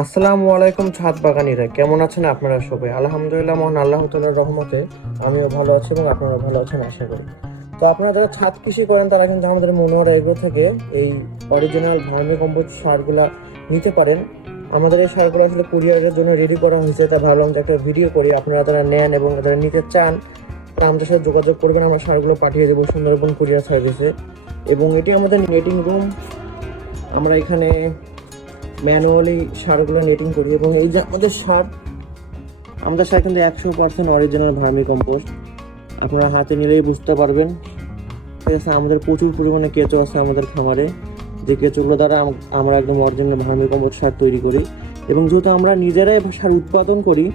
আসসালামু আলাইকুম ছাদ বাগানিরা, কেমন আছেন আপনারা সবাই? আলহামদুলিল্লাহ, মহান আল্লাহ তালার রহমতে আমিও ভালো আছি এবং আপনারা ভালো আছেন, আশা করি। তো আপনারা যারা ছাদ কৃষি করেন, তারা কিন্তু আমাদের মনোহরা এগো থেকে এই অরিজিনাল ভার্মি কম্পোস্ট সারগুলা নিতে পারেন। আমাদের এই সারগুলো আসলে কুরিয়ারের জন্য রেডি করা হয়েছে তা ভাবলাম যে একটা ভিডিও করি। আপনারা যারা নেন এবং যারা নিতে চান, তারা আমাদের সাথে যোগাযোগ করবেন, আমরা সারগুলো পাঠিয়ে দেবো সুন্দরবন কুরিয়ার সার্ভিসে এবং এটি আমাদের নেটিং রুম আমরা এখানে ম্যানুয়ালি সারগুলো নেটিং করি এবং এই যে আমাদের সার আমাদের সার কিন্তু একশো পার্সেন্ট অরিজিনাল ভার্মি কম্পোস্ট আপনারা হাতে নিলেই বুঝতে পারবেন। ঠিক আছে, আমাদের প্রচুর পরিমাণে কেঁচো আছে আমাদের খামারে। যে কেঁচোগুলো দ্বারা আমরা একদম অরিজিনাল ভার্মি কম্পোস্ট সার তৈরি করি। এবং যেহেতু আমরা নিজেরাই সার উৎপাদন করি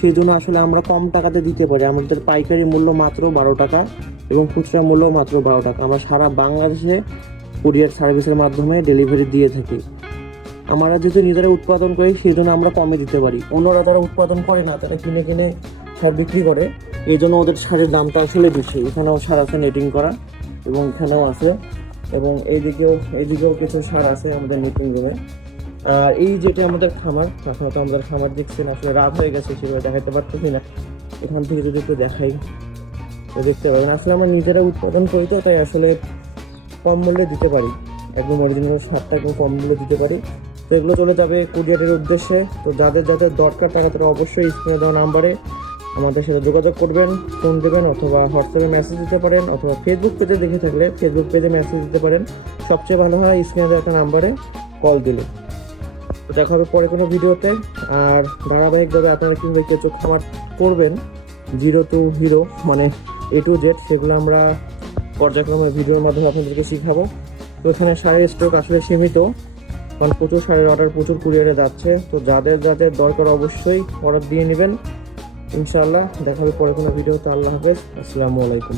সেই জন্য আসলে আমরা কম টাকাতে দিতে পারি। আমাদের পাইকারি মূল্য মাত্র বারো টাকা এবং খুচরা মূল্য মাত্র বারো টাকা। আমরা সারা বাংলাদেশে কুরিয়ার সার্ভিসের মাধ্যমে ডেলিভারি দিয়ে থাকি। আমরা যেহেতু নিজেরা উৎপাদন করি সেই জন্য আমরা কমে দিতে পারি। অন্যরা যারা উৎপাদন করে না, তারা কিনে কিনে সার বিক্রি করে। এই জন্য ওদের সারের দামটা আসলে বেশি। এখানেও সার আছে নেটিং করা, এবং এখানেও আছে। এবং এইদিকেও এইদিকেও কিছু সার আছে আমাদের নেটিং রুমে আর এই যেটা আমাদের খামার আপনারা তো আমাদের খামার দেখছেন, আসলে রাত হয়ে গেছে, সেভাবে দেখাতে পারতেছি না। এখান থেকে যদি একটু দেখাই, তো দেখতে পাবেন। আসলে আমরা নিজেরা উৎপাদন করি তো, তাই আসলে কম মূল্যে দিতে পারি। একদম অরিজিনাল সারটা একদম কম মূল্যে দিতে পারি। তো এগুলো চলে যাবে কুরিয়ারের উদ্দেশ্যে। তো যাদের যাদের দরকার টাকা তারা অবশ্যই স্ক্রিনে দেওয়া নাম্বারে আমাদের সাথে যোগাযোগ করবেন ফোন দেবেন অথবা হোয়াটসঅ্যাপে মেসেজ দিতে পারেন অথবা ফেসবুক পেজে দেখে থাকলে ফেসবুক পেজে মেসেজ দিতে পারেন। সবচেয়ে ভালো হয় স্ক্রিনে দেওয়া একটা নাম্বারে কল দিলে। তো দেখা হবে পরে কোনো ভিডিওতে। আর ধারাবাহিকভাবে আপনারা কীভাবে কেঁচো খামার করবেন জিরো টু হিরো মানে এ টু জেড সেগুলো আমরা পর্যায়ক্রমে ভিডিওর মাধ্যমে আপনাদেরকে শিখাবো। তো এখানে সারের স্টক আসলে সীমিত। কারণ প্রচুর শাড়ির অর্ডার প্রচুর কুরিয়ারে যাচ্ছে। তো যাদের যাদের দরকার অবশ্যই অর্ডার দিয়ে নেবেন। ইনশাআল্লাহ, দেখা হবে পরে কোনো ভিডিও তো। আল্লাহ হাফেজ। আসসালামু আলাইকুম।